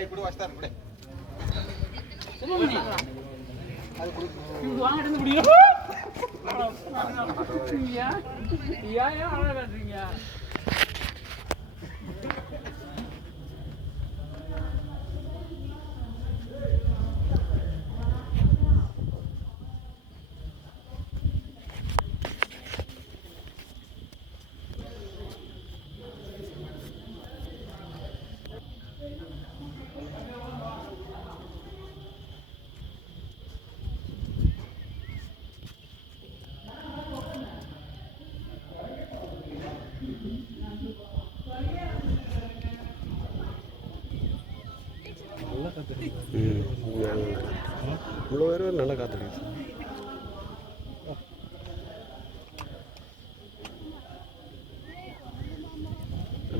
ஏய் குடு வச்சிட்டாரு குடு. அது குடு. வாங்கிட்டு வந்து முடியும் ஏன் ஏன் ஏன் அழகா காட்டுறீங்க. இவ்வளோ பேர் நல்லா காத்துடுது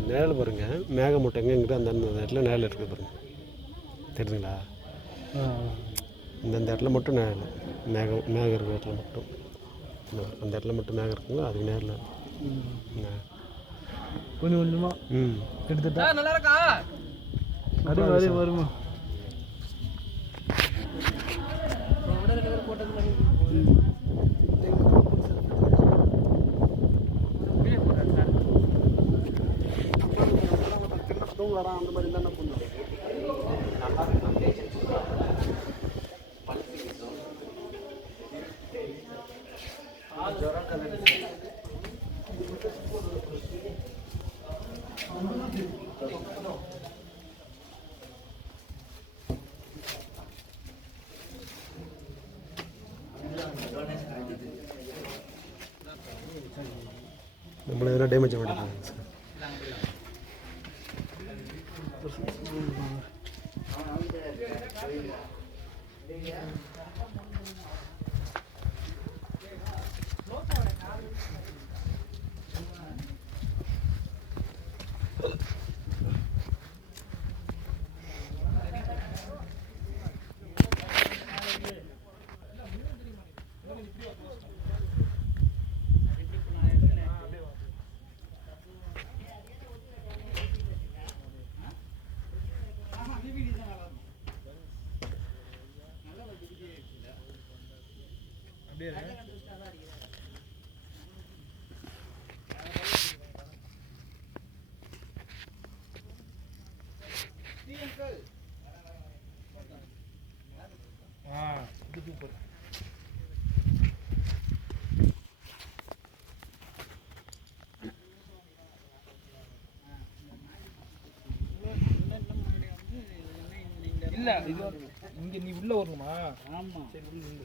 நிழல் பாருங்க. மேகமூட்டம் எங்கே இருக்குது அந்த அந்த இடத்துல நிழல் இருக்குது பாருங்க. தெரியுதுங்களா இந்த இடத்துல மட்டும் நிழல். மேகம் மேகம் இருக்கிற இடத்துல மட்டும். அந்த இடத்துல மட்டும் மேகம் இருக்குங்களா? அது நேரில் கொஞ்சம் கொஞ்சமா ம். கிட்டத்தட்ட நல்லா இருக்கா? அதே அதே வருமா? தூங்கலாம் அந்த மாதிரி இருந்தா என்ன பண்ணுவோம் நம்மளை எதனா டேமேஜ் பண்ணிட்டாங்க சார் இல்ல இது இங்க நீ உள்ள வரணுமா? ஆமா. சரி உள்ள